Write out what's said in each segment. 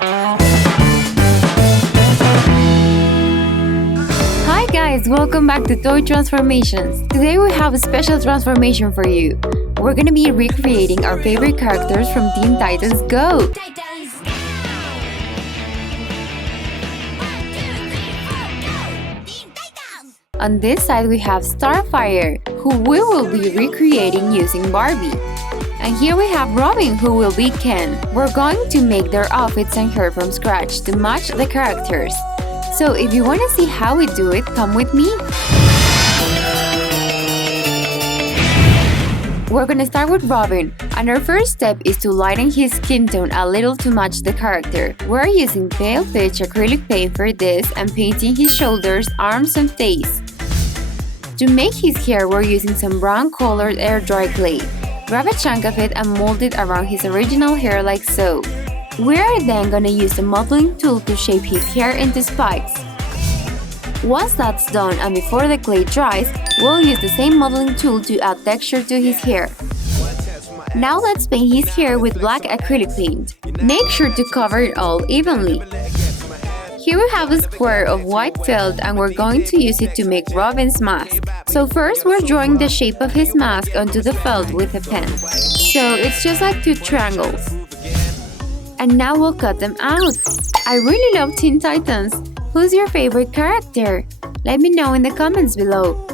Hi guys, welcome back to Toy Transformations. Today we have a special transformation for you. We're gonna be recreating our favorite characters from Teen Titans Go! On this side we have Starfire, who we will be recreating using Barbie. And here we have Robin, who will be Ken. We're going to make their outfits and hair from scratch to match the characters. So if you want to see how we do it, come with me. We're gonna start with Robin, and our first step is to lighten his skin tone a little to match the character. We're using pale pitch acrylic paint for this and painting his shoulders, arms and face. To make his hair, we're using some brown colored air dry clay. Grab a chunk of it and mold it around his original hair like so. We are then gonna use the modeling tool to shape his hair into spikes. Once that's done and before the clay dries, we'll use the same modeling tool to add texture to his hair. Now let's paint his hair with black acrylic paint. Make sure to cover it all evenly. Here we have a square of white felt and we're going to use it to make Robin's mask. So first we're drawing the shape of his mask onto the felt with a pen. So it's just like two triangles. And now we'll cut them out. I really love Teen Titans. Who's your favorite character? Let me know in the comments below.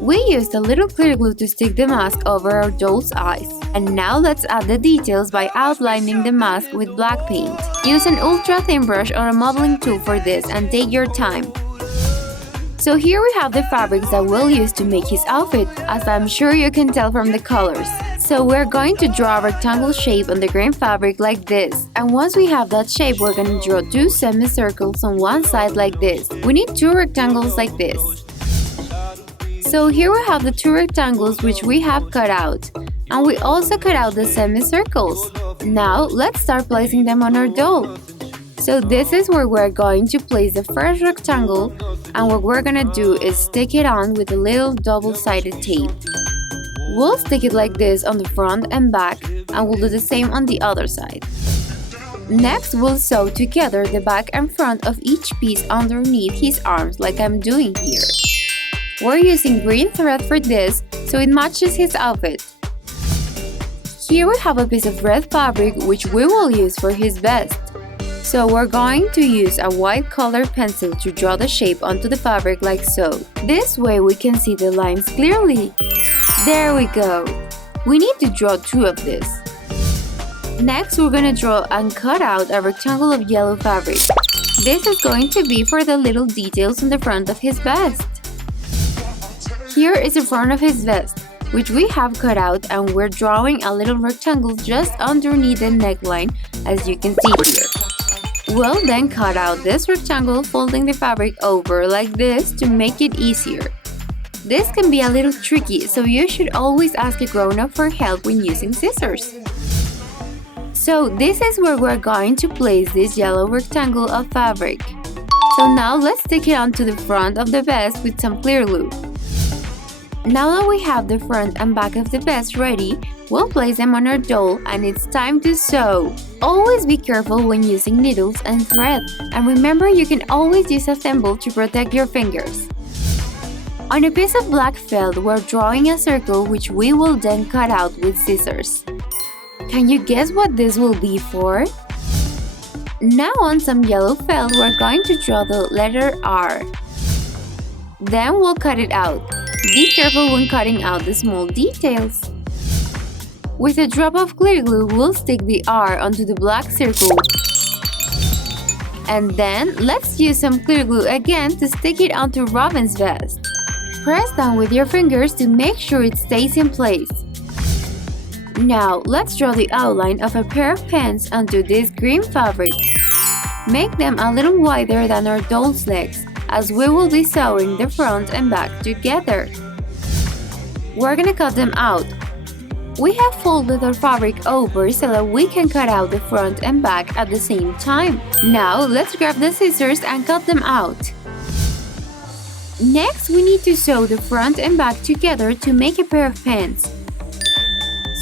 We used a little clear glue to stick the mask over our doll's eyes. And now let's add the details by outlining the mask with black paint. Use an ultra thin brush or a modeling tool for this and take your time. So here we have the fabrics that we'll use to make his outfit, as I'm sure you can tell from the colors. So we're going to draw a rectangle shape on the green fabric like this. And once we have that shape, we're going to draw two semicircles on one side like this. We need two rectangles like this. So here we have the two rectangles which we have cut out. And we also cut out the semicircles. Now let's start placing them on our doll. So this is where we're going to place the first rectangle, and what we're gonna do is stick it on with a little double-sided tape. We'll stick it like this on the front and back, and we'll do the same on the other side. Next, we'll sew together the back and front of each piece underneath his arms like I'm doing here. We're using green thread for this, so it matches his outfit. Here we have a piece of red fabric which we will use for his vest. So we're going to use a white colored pencil to draw the shape onto the fabric like so. This way we can see the lines clearly. There we go. We need to draw two of this. Next we're gonna draw and cut out a rectangle of yellow fabric. This is going to be for the little details on the front of his vest. Here is the front of his vest, which we have cut out, and we're drawing a little rectangle just underneath the neckline, as you can see here. We'll then cut out this rectangle, folding the fabric over like this to make it easier. This can be a little tricky, so you should always ask a grown-up for help when using scissors. So this is where we're going to place this yellow rectangle of fabric. So now let's stick it onto the front of the vest with some clear glue. Now that we have the front and back of the vest ready, we'll place them on our doll and it's time to sew. Always be careful when using needles and thread, and remember you can always use a thimble to protect your fingers. On a piece of black felt, we're drawing a circle which we will then cut out with scissors. Can you guess what this will be for? Now on some yellow felt, we're going to draw the letter R. Then we'll cut it out. Be careful when cutting out the small details. With a drop of clear glue, we'll stick the R onto the black circle. And then, let's use some clear glue again to stick it onto Robin's vest. Press down with your fingers to make sure it stays in place. Now, let's draw the outline of a pair of pants onto this green fabric. Make them a little wider than our doll's legs, as we will be sewing the front and back together. We're gonna cut them out. We have folded our fabric over so that we can cut out the front and back at the same time. Now let's grab the scissors and cut them out. Next, we need to sew the front and back together to make a pair of pants.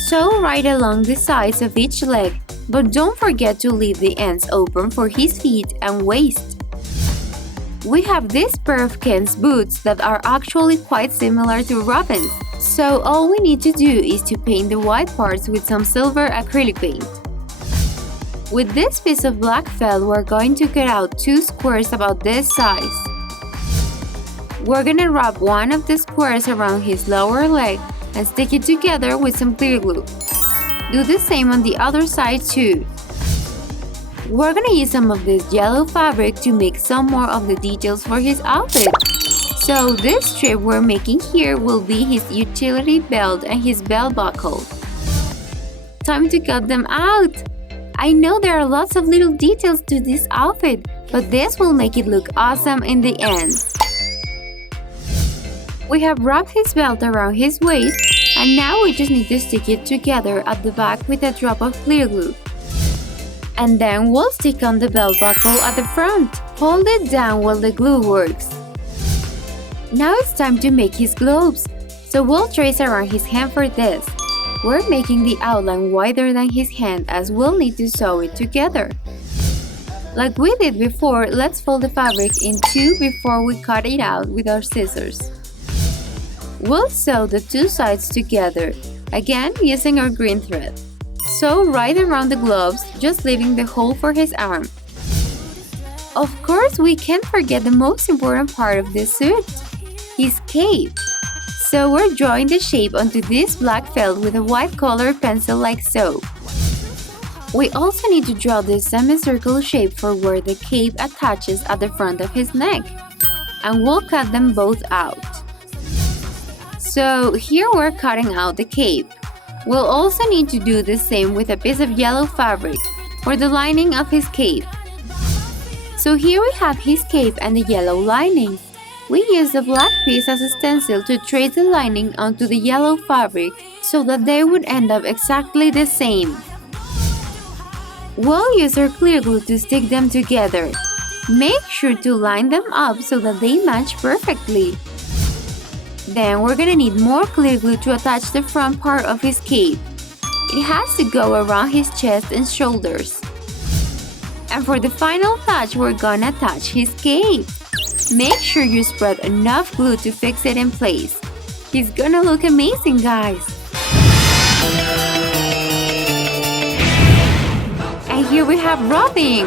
Sew right along the sides of each leg, But don't forget to leave the ends open for his feet and waist. We have this pair of Ken's boots that are actually quite similar to Robin's, so all we need to do is to paint the white parts with some silver acrylic paint. With this piece of black felt, we're going to cut out 2 squares about this size. We're gonna wrap one of the squares around his lower leg and stick it together with some clear glue. Do the same on the other side too. We're gonna use some of this yellow fabric to make some more of the details for his outfit. So this strip we're making here will be his utility belt and his belt buckle. Time to cut them out! I know there are lots of little details to this outfit, but this will make it look awesome in the end. We have wrapped his belt around his waist, and now we just need to stick it together at the back with a drop of clear glue. And then we'll stick on the belt buckle at the front. Hold it down while the glue works. Now it's time to make his gloves, so we'll trace around his hand for this. We're making the outline wider than his hand as we'll need to sew it together. Like we did before, let's fold the fabric in 2 before we cut it out with our scissors. We'll sew the 2 sides together, again using our green thread. Sew right around the gloves, just leaving the hole for his arm. Of course, we can't forget the most important part of this suit, his cape. So we're drawing the shape onto this black felt with a white colored pencil like so. We also need to draw this semicircle shape for where the cape attaches at the front of his neck. And we'll cut them both out. So here we're cutting out the cape. We'll also need to do the same with a piece of yellow fabric for the lining of his cape. So here we have his cape and the yellow lining. We used a black piece as a stencil to trace the lining onto the yellow fabric so that they would end up exactly the same. We'll use our clear glue to stick them together. Make sure to line them up so that they match perfectly. Then we're gonna need more clear glue to attach the front part of his cape. It has to go around his chest and shoulders. And for the final touch, we're gonna attach his cape. Make sure you spread enough glue to fix it in place. He's gonna look amazing, guys! And here we have Robin!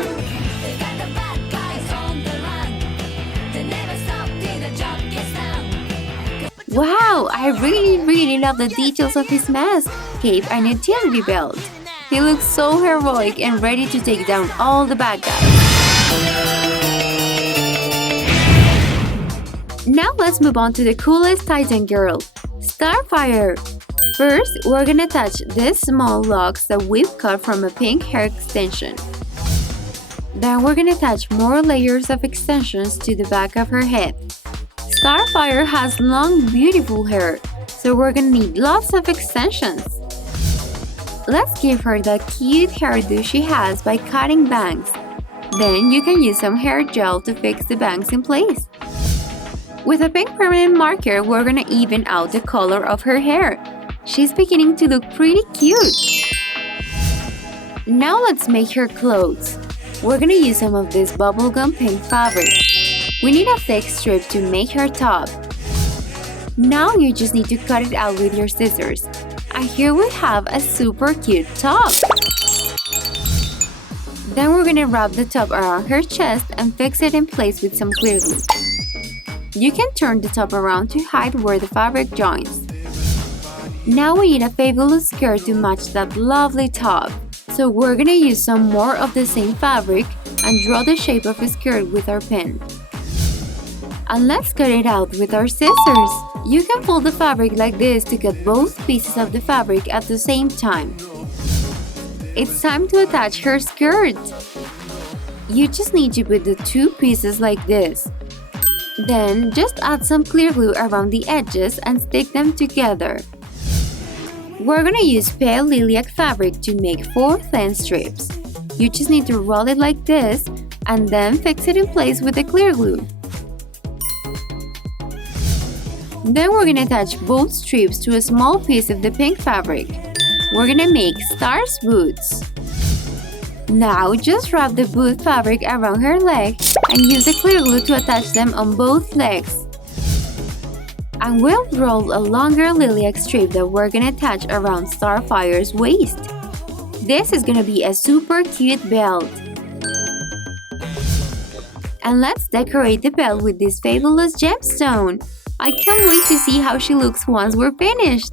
Wow, I really love the details of his mask, cape and utility belt. He looks so heroic and ready to take down all the bad guys. Now let's move on to the coolest Titan girl, Starfire. First, we're gonna attach these small locks that we've cut from a pink hair extension. Then we're gonna attach more layers of extensions to the back of her head. Starfire has long, beautiful hair, so we're gonna need lots of extensions. Let's give her the cute hairdo she has by cutting bangs. Then you can use some hair gel to fix the bangs in place. With a pink permanent marker, we're gonna even out the color of her hair. She's beginning to look pretty cute. Now let's make her clothes. We're gonna use some of this bubblegum pink fabric. We need a thick strip to make her top. Now you just need to cut it out with your scissors. And here we have a super cute top. Then we're gonna wrap the top around her chest and fix it in place with some clear glue. You can turn the top around to hide where the fabric joins. Now we need a fabulous skirt to match that lovely top. So we're gonna use some more of the same fabric and draw the shape of a skirt with our pen. And let's cut it out with our scissors. You can fold the fabric like this to cut both pieces of the fabric at the same time. It's time to attach her skirt. You just need to put the 2 pieces like this. Then just add some clear glue around the edges and stick them together. We're gonna use pale lilac fabric to make 4 thin strips. You just need to roll it like this and then fix it in place with the clear glue. Then we're gonna attach both strips to a small piece of the pink fabric. We're gonna make Star's boots. Now, just wrap the blue fabric around her leg and use the clear glue to attach them on both legs. And we'll roll a longer lilac strip that we're gonna attach around Starfire's waist. This is gonna be a super cute belt. And let's decorate the belt with this fabulous gemstone. I can't wait to see how she looks once we're finished.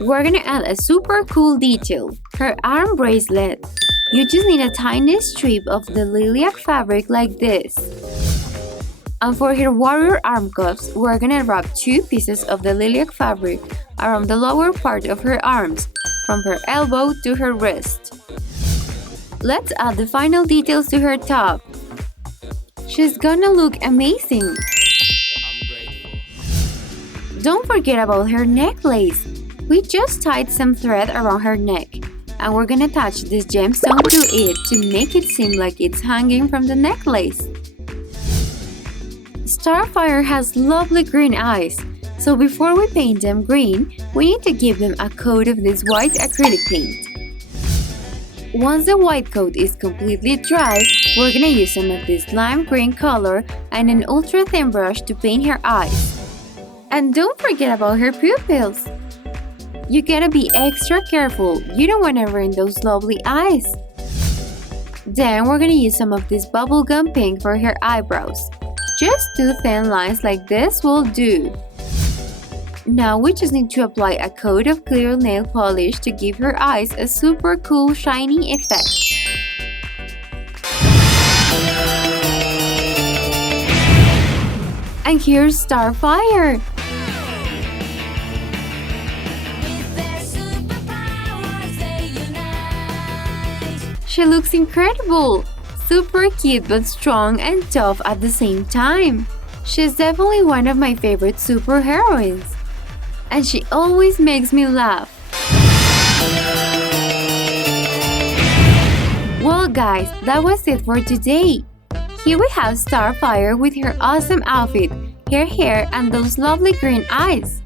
We're gonna add a super cool detail, her arm bracelet. You just need a tiny strip of the lilac fabric like this. And for her warrior arm cuffs, we're gonna wrap 2 pieces of the lilac fabric around the lower part of her arms, from her elbow to her wrist. Let's add the final details to her top. She's gonna look amazing! Don't forget about her necklace! We just tied some thread around her neck, and we're gonna attach this gemstone to it to make it seem like it's hanging from the necklace. Starfire has lovely green eyes, so before we paint them green, we need to give them a coat of this white acrylic paint. Once the white coat is completely dry, we're gonna use some of this lime green color and an ultra thin brush to paint her eyes. And don't forget about her pupils! You gotta be extra careful, you don't wanna ruin those lovely eyes. Then we're gonna use some of this bubblegum pink for her eyebrows. Just 2 thin lines like this will do. Now we just need to apply a coat of clear nail polish to give her eyes a super cool shiny effect. And here's Starfire! She looks incredible! Super cute but strong and tough at the same time. She's definitely one of my favorite superheroines. And she always makes me laugh. Well guys, that was it for today. Here we have Starfire with her awesome outfit, her hair and those lovely green eyes.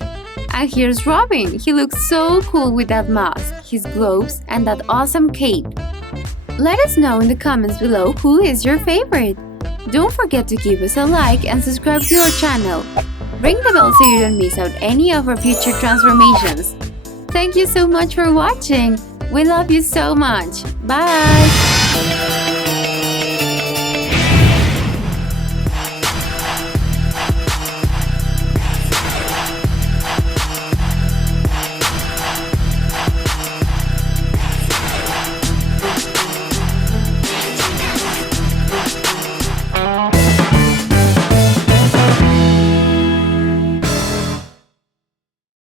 And here's Robin, he looks so cool with that mask, his gloves and that awesome cape. Let us know in the comments below who is your favorite. Don't forget to give us a like and subscribe to our channel. Ring the bell so you don't miss out any of our future transformations. Thank you so much for watching. We love you so much. Bye!